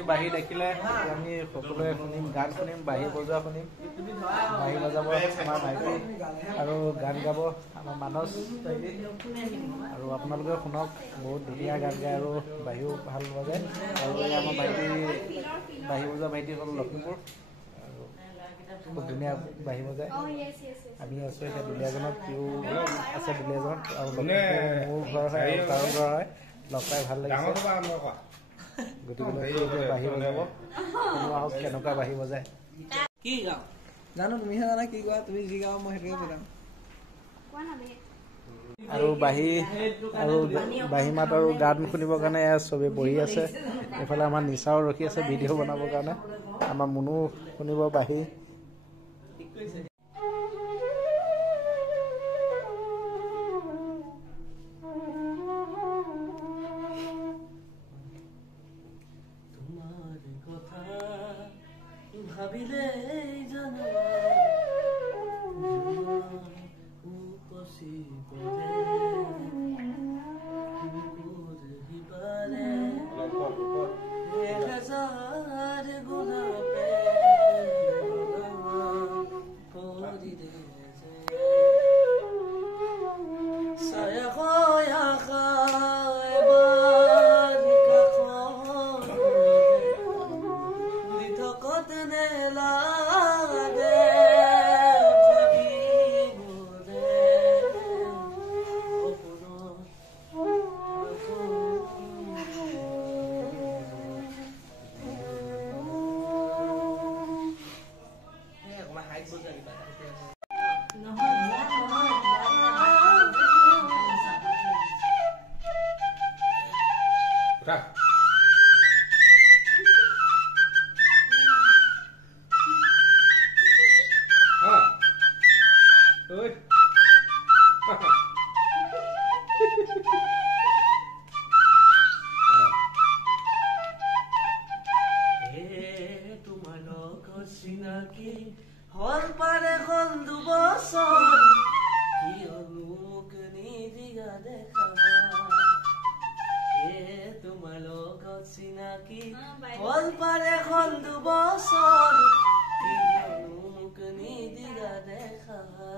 আপুনি বাঁহী দেখিলে আমি সকলোৱে শুনিম, গান শুনিম, বাঁহী বজোৱা শুনিম। বাঁহী বজাব আমাৰ ভাইটি আৰু গান গাব আমাৰ মানস ভাইটি। আৰু আপোনালোকে শুনক, বহুত ধুনীয়া গান গায় আৰু বাঁহীও ভাল বজায়। আৰু আমাৰ ভাইটি বাঁহী বজোৱা ভাইটি হ'ল লখিমপুৰ আৰু খুব ধুনীয়া বাঁহী বজায়। আমি আছোঁ এতিয়া দুলীয়াজনত, সিও আছে দুলীয়াজনত আৰু মোৰ ঘৰ হয় আৰু তাৰ ঘৰ হয়। লগ পাই ভাল লাগিছে। গতিকে বাঁহী বজাব, শুনো আহক কেনেকুৱা বাঁহী বজায়। কি গাওঁ জানো, তুমিহে জানা কি কোৱা, তুমি যি গাওঁ মই সেইটোৱে বজাম। আৰু বাঁহী মাত আৰু গান শুনিবৰ কাৰণে চবেই বহি আছে। এইফালে আমাৰ নিচাও ৰখি আছে ভিডিঅ' বনাবৰ কাৰণে। আমাৰ মুনু শুনিব বাঁহী। ভাবিলে জানো উপচি পৰে এহেজাৰ গোলাপে কৰি দে ছায়া হয় আশা এবাৰ কাষত দিঠকত নেলাগে চিনাকি হল পাৰে হ'ল দুবছৰ কিয় মোক নিদিয়া দেখাবা তোমাৰ লগত চিনাকি হল পাৰে হ'ল দুবছৰ কিয় মোক নিদিয়া দেখাবা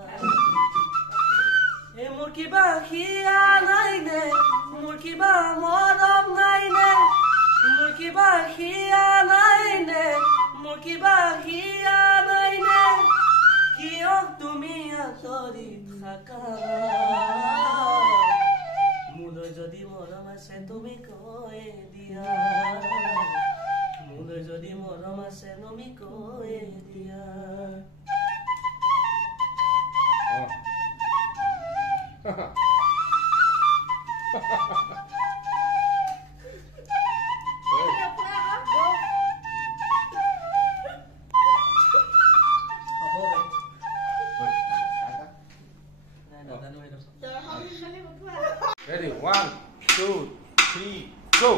মোৰ কিবা হিয়া নাই নে মোৰ কিবা মৰম নাই নে মোৰ কিবা হিয়া নাই নে মোৰ কিবা হিয়া নাই নে কিয় তুমি আঁতৰি থাকা মোলৈ যদি মৰম আছে তুমি কৈ দিয়া মোলৈ যদি মৰম আছে তুমি কৈ দিয়া Ready, 1, 2, 3, go!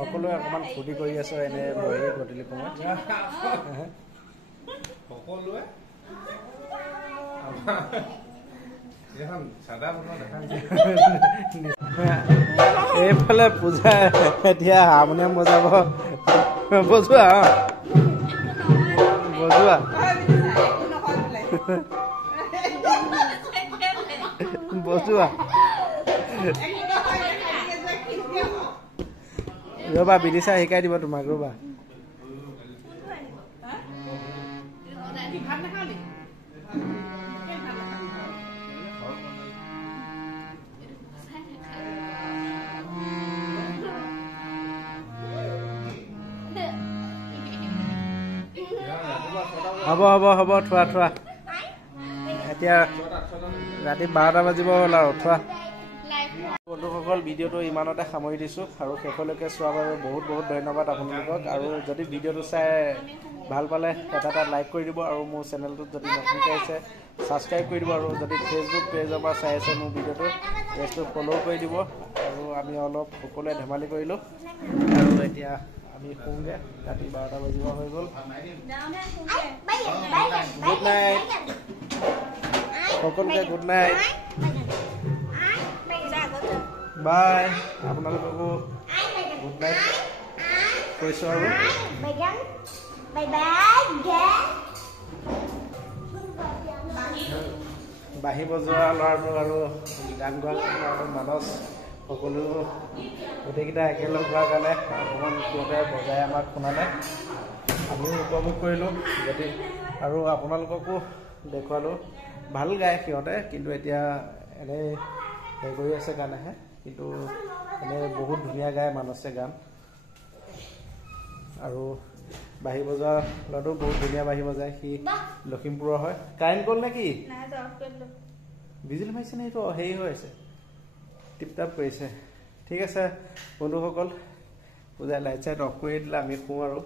সকলোৱে অকণমান ফূৰ্তি কৰি আছো এনে বহি গধূলি সময়ত সকলোৱে এইফালে পূজা এতিয়া হাৰমনিয়াম বজাব বজোৱা বজোৱা বজোৱা ৰবা বিদিশা শিকাই দিব তোমাক ৰবা হ'ব হ'ব হ'ব থোৱা থোৱা এতিয়া ৰাতি 12টা বাজিব হ'ল আৰু থোৱা বন্ধুসকল ভিডিঅ'টো ইমানতে সামৰি দিছোঁ আৰু শেষলৈকে চোৱাৰ বাবে বহুত বহুত ধন্যবাদ আপোনালোকক আৰু যদি ভিডিঅ'টো চাই ভাল পালে এটা লাইক কৰি দিব আৰু মোৰ চেনেলটোত যদি নতুনকৈ আছে ছাবস্ক্ৰাইব কৰি দিব আৰু যদি ফেচবুক পেজৰ পৰা চাই আছে মোৰ ভিডিঅ'টো পেজটো ফ'ল' কৰি দিব আৰু আমি অলপ সকলোৱে ধেমালি কৰিলোঁ আৰু এতিয়া আমি শুওঁগৈ ৰাতি 12টা বাজিব হৈ গ'ল গুড নাইট সকলোকে গুড নাইট বাই আপোনালোককো গুড নাইট কৈছোঁ আৰু বাঁহী বজোৱা ল'ৰাটো আৰু গান গোৱা আৰু মানস সকলো গোটেইকেইটা একেলগ হোৱাৰ কাৰণে অকণমান সিহঁতে বজাই আমাক শুনালে আমিও উপভোগ কৰিলোঁ যদি আৰু আপোনালোককো দেখুৱালোঁ ভাল গায় সিহঁতে কিন্তু এতিয়া এনেই হেৰি কৰি আছে কাৰণেহে কিন্তু এনেই বহুত ধুনীয়া গায় মানসে গান আৰু বাঁহী বজোৱা ল'ৰাটো বহুত ধুনীয়া বাঁহী বজায় সি লখিমপুৰৰ হয় কাৰেণ্ট গ'ল নে কি বিজুলী মাৰিছে নে এইটো হেৰি হৈ আছে টিপ টাপ কৰিছে ঠিক আছে বন্ধুসকল পূজাই লাইট চাইট অফ কৰি দিলে আমি শুওঁ আৰু